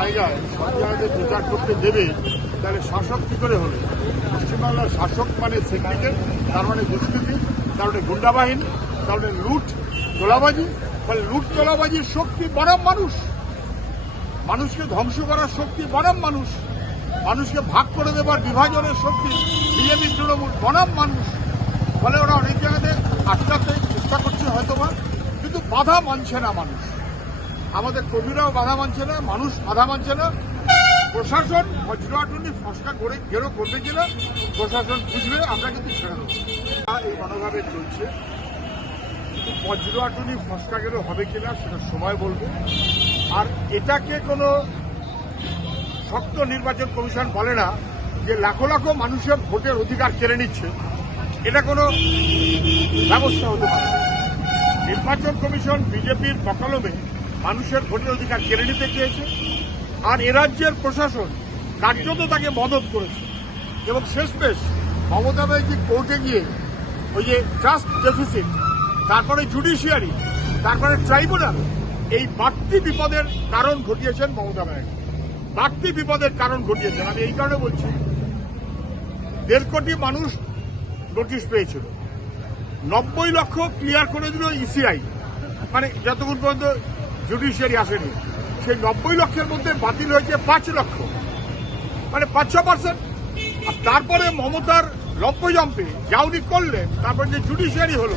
জায়গায় সব জায়গায় প্রচার করতে দেবে, তাহলে শাসক কি করে হলো? পশ্চিমবাংলার শাসক মানে সেক্রেটারি, তার মানে দুষ্কৃতি, তার মানে গুন্ডা বাহিনী, তার মানে লুট তোলাবাজি। ফলে লুট তোলাবাজির শক্তি বনাম মানুষ, মানুষকে ধ্বংস করার শক্তি বনাম মানুষ, মানুষকে ভাগ করে দেবার বিভাজনের শক্তি বিজেপি তৃণমূল বনাম মানুষ। ফলে ওরা অনেক জায়গাতে আটকাতে চেষ্টা করছে হয়তোবা, কিন্তু বাধা মানছে না মানুষ। আমাদের কর্মীরাও বাধা মানছে না, মানুষ বাধা মানছে না। প্রশাসন বজ্রাটনি ফসকা করে গেরো করবে কিনা প্রশাসন বুঝবে, আমরা কিন্তু ছেড়ে দেবো। এই মনোভাবে চলছে, কিন্তু বজ্রাটনি ফসকা গেরো হবে কিনা সেটা সময় বলবে। আর এটাকে কোনো শক্ত নির্বাচন কমিশন বলে না যে লাখো লাখো মানুষের ভোটের অধিকার কেড়ে নিচ্ছে, এটা কোনো ব্যবস্থা হতে পারে না। নির্বাচন কমিশন বিজেপির বকালমে মানুষের ভোটের অধিকার কেড়ে নিতে চেয়েছে, আর এ রাজ্যের প্রশাসন কার্যত তাকে মদত করেছে। এবং শেষমেশ মমতা ব্যানার্জি কোর্টে গিয়ে ওই যে ট্রাস্ট ডেফিসিট, তারপরে জুডিশিয়ারি, তারপরে ট্রাইব্যুনাল, এই বাড়তি বিপদের কারণ ঘটিয়েছেন মমতা ব্যানার্জি, বাড়তি বিপদের কারণ ঘটিয়েছেন। আমি এই কারণে বলছি, 1.5 কোটি মানুষ নোটিশ পেয়েছিল, 90 লক্ষ ক্লিয়ার করে দিল ইসিআই, মানে যতক্ষণ পর্যন্ত জুডিশিয়ারি আসেনি। সেই 90 লক্ষের মধ্যে বাতিল হয়েছে 5 লক্ষ, মানে 500%। আর তারপরে মমতার লম্পজম্পে যা উনি করলেন, তারপরে যে জুডিশিয়ারি হলো,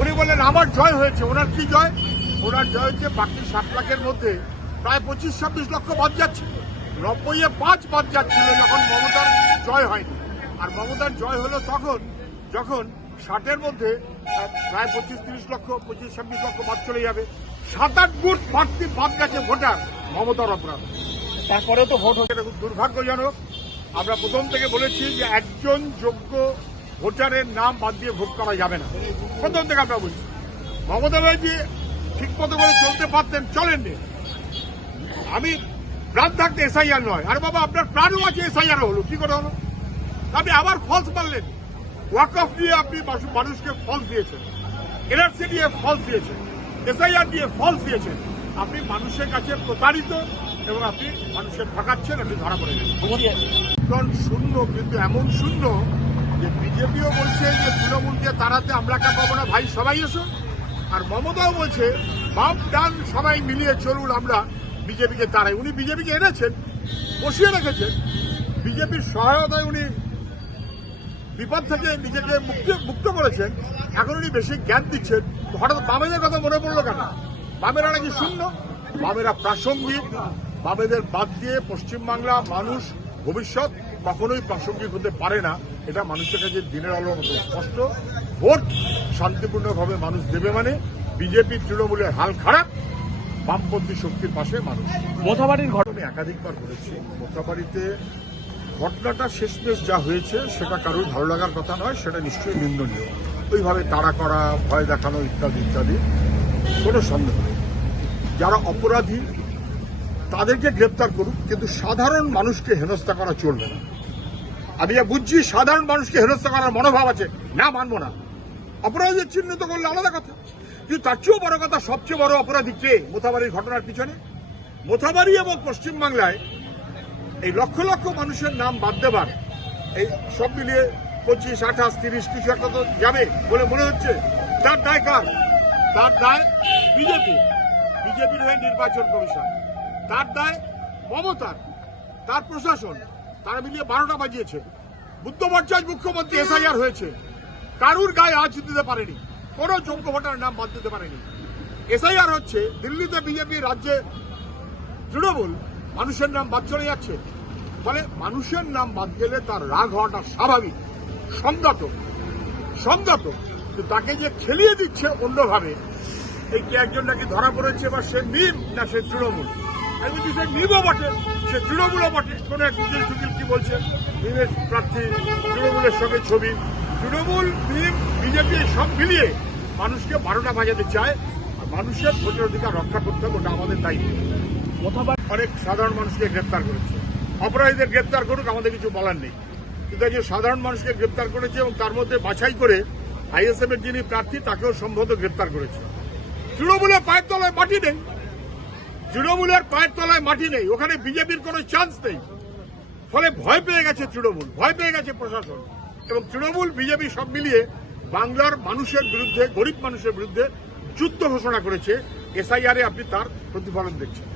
উনি বললেন আমার জয় হয়েছে। ওনার কি জয়? ওনার জয় হচ্ছে বাকি 7 লাখের মধ্যে প্রায় 25-26 লক্ষ বাদ যাচ্ছে। 90-এ 5 বাদ যাচ্ছিল যখন মমতার জয় হয়নি। আর মমতার জয় হলো তখন যখন 60-এর মধ্যে প্রায় 25-30 লক্ষ, 25-26 লক্ষ বাদ চলে যাবে। 7-8 গুণ বাড়তি বাদ গেছে ভোটার মমতার অপরাধ। তারপরেও তো ভোট হচ্ছে, এটা খুব দুর্ভাগ্যজনক। আমরা প্রথম থেকে বলেছি যে একজন যোগ্য ভোটারের নাম বাদ দিয়ে ভোট করা যাবে না, প্রথম থেকে আমরা বলছি। মমতা ব্যানার্জি ঠিক মতো করে চলতে পারতেন, চলেননি। আমি প্রাণ থাকতে এসআইআর নয়, আরে বাবা আপনার প্রাণও আছে, এসআইআর হলো, কি করে হলো? আপনি আবার ফলস মারলেন। ওয়াকফ দিয়ে আপনি মানুষকে ফলস দিয়েছেন, এনআরসি দিয়ে ফলস দিয়েছেন, এসআইআর দিয়ে ফলস দিয়েছেন। আপনি মানুষের কাছে প্রতারিত এবং আপনি মানুষের ঠকাচ্ছেন, আপনি ধরা পড়ে গেছেন। শূন্য, কিন্তু এমন শূন্য যে বিজেপিও বলছে যে তৃণমূলকে তাড়াতে আমরা কা পাবো না, ভাই সবাই এসো। আর মমতাও বলছে বাম ডান সবাই মিলিয়ে চলুন, আমরা বিজেপিকে তাড়াই। উনি বিজেপিকে এনেছেন, বসিয়ে রেখেছেন, বিজেপির সহায়তায় উনি বিপদ থেকে নিজেকে মুক্ত করেছেন। এখন উনি বেশি জ্ঞান দিচ্ছেন। হঠাৎ বামেদের কথা মনে পড়লো কেন? বামেরা নাকি শূন্য, বামেরা প্রাসঙ্গিক। বামেদের বাদ দিয়ে পশ্চিমবাংলা মানুষ ভবিষ্যৎ কখনোই প্রাসঙ্গিক হতে পারে না, এটা মানুষের কাছে দিনের আলোর মতো স্পষ্ট। ভোট শান্তিপূর্ণভাবে মানুষ দেবে মানে বিজেপি তৃণমূলের হাল খারাপ, বামপন্থী শক্তির পাশে মানুষ। মোথাবাড়ির ঘটনা একাধিকবার বলেছি, মোথাবাড়িতে ঘটনাটা শেষমেশ যা হয়েছে সেটা কারোর ভালো লাগার কথা নয়, সেটা নিশ্চয়ই নিন্দনীয়। ওইভাবে তাড়া করা, ভয় দেখানো ইত্যাদি ইত্যাদি, কোনো সন্দেহ নেই। যারা অপরাধী তাদেরকে গ্রেপ্তার করুক, কিন্তু সাধারণ মানুষকে হেনস্থা করা চলবে না। আমি যা বুঝছি সাধারণ মানুষকে হেনস্থা করার মনোভাব আছে, না মানবো না। অপরাধীদের চিহ্নিত করলে আলাদা কথা, কিন্তু তার চেয়েও বড় কথা, সবচেয়ে বড় অপরাধী কে মোথাবাড়ির ঘটনার পিছনে? মোথাবাড়ি এবং পশ্চিমবাংলায় এই লক্ষ লক্ষ মানুষের নাম বাদ দেবার, এই সব মিলিয়ে 25, 28, 30 কিছু একটা তো যাবে বলে মনে হচ্ছে। তার দায় কার? তার দায় বিজেপির হয়ে নির্বাচন কমিশন, তার দায় মমতার, তার প্রশাসন। তারা মিলিয়ে 12টা বাজিয়েছে। বুদ্ধভট্টাচার্য মুখ্যমন্ত্রী, এসআইআর হয়েছে, কারুর গায়ে আঁচ দিতে পারেনি, কোনো যোগ্য ভোটার নাম বাদ দিতে পারেনি। এসআইআর হচ্ছে, দিল্লিতে বিজেপি, রাজ্যে তৃণমূল, মানুষের নাম বাদ চলে যাচ্ছে। ফলে মানুষের নাম বাদ গেলে তার রাগ হওয়াটা স্বাভাবিক, সংগত। কিন্তু তাকে যে খেলিয়ে দিচ্ছে অন্যভাবে, এই কি একজন নাকি ধরা পড়েছে বা সে মিম না সে তৃণমূল। আমি বলছি সে মিমও বটে, সে তৃণমূলও বটে। কোন এক উকিল কি বলছে, মিমের প্রার্থী, তৃণমূলের সঙ্গে ছবি। তৃণমূল, মিম, বিজেপি সব মিলিয়ে মানুষকে 12টা বাজাতে চায়। আর মানুষের ভোটের অধিকার রক্ষা করতে হবে, ওটা আমাদের দায়িত্ব। অনেক সাধারণ মানুষকে গ্রেপ্তার করেছে, অপরাধীদের গ্রেপ্তার করুক, আমাদের কিছু বলার নেই। কিন্তু যে সাধারণ মানুষকে গ্রেপ্তার করেছে এবং তার মধ্যে বাছাই করে আইএসএফ এর যিনি প্রার্থী তাকেও সম্ভবত গ্রেপ্তার করেছে। তৃণমূলের পায়ের তলায় মাটি নেই, তৃণমূলের পায়ের তলায় মাটি নেই, ওখানে বিজেপির কোনো চান্স নেই। ফলে ভয় পেয়ে গেছে তৃণমূল, ভয় পেয়ে গেছে প্রশাসন, এবং তৃণমূল বিজেপি সব মিলিয়ে বাংলার মানুষের বিরুদ্ধে, গরিব মানুষের বিরুদ্ধে যুদ্ধ ঘোষণা করেছে। এসআইআর এ আপনি তার প্রতিফলন দেখছেন।